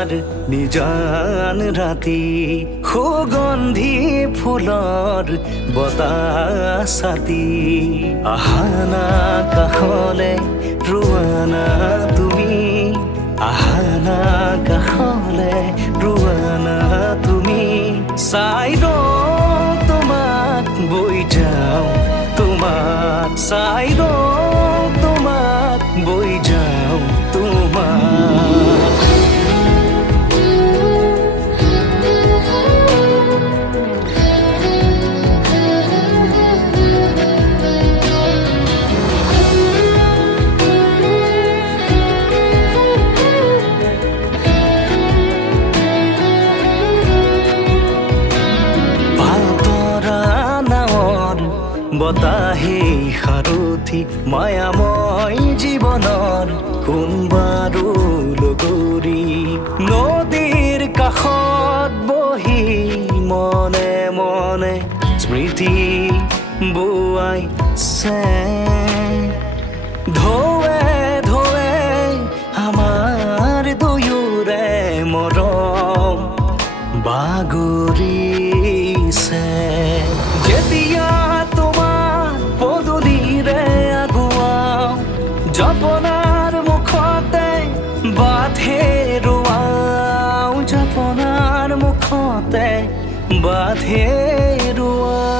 তোমাৰ নিজান ৰাতি সুগন্ধি ফুলৰ বতাহ ছাতি আহানা কাষলে ৰোৱানা তুমি আহানা কাষলে ৰোৱানা তুমি চাই ৰওঁ তোমাক বৈ যাওঁ তোমাক চাই ৰওঁ তোমাক বৈ যাওঁ তোমাক বতাহে সাৰথি মায়াময় জীৱনৰ কোনবাৰো লগৰী নদীৰ কাষত বহি মনে মনে স্মৃতি বোৱাইছে ঢৌৱে ঢৌৱে আমাৰ দুয়োৰে মৰম বাগৰিছে যেতিয়া জপনাৰ মুখতে বাঁধে ৰোৱাওঁ জপনাৰ মুখতে বাঁধে ৰোৱাওঁ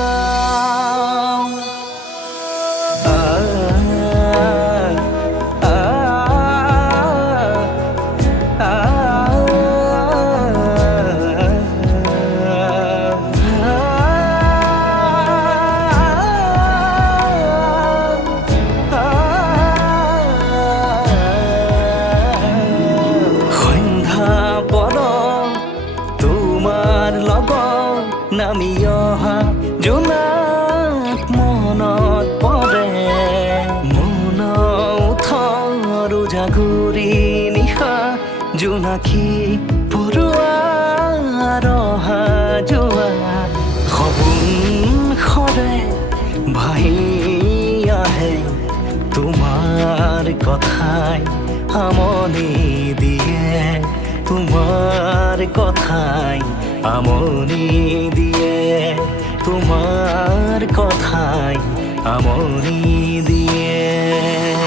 নামি অহা জোনাক মনত পৰে মন উঠৰ জাগুৰি নিশা জোনাকী পৰুৱাৰ অহা যোৱা সপোন সৰে ভাহি আহে তোমাৰ কথাই আমনি দিয়ে তোমাৰ কথাই আমনি দিয়ে তোমাৰ কথাই আমনি দিয়ে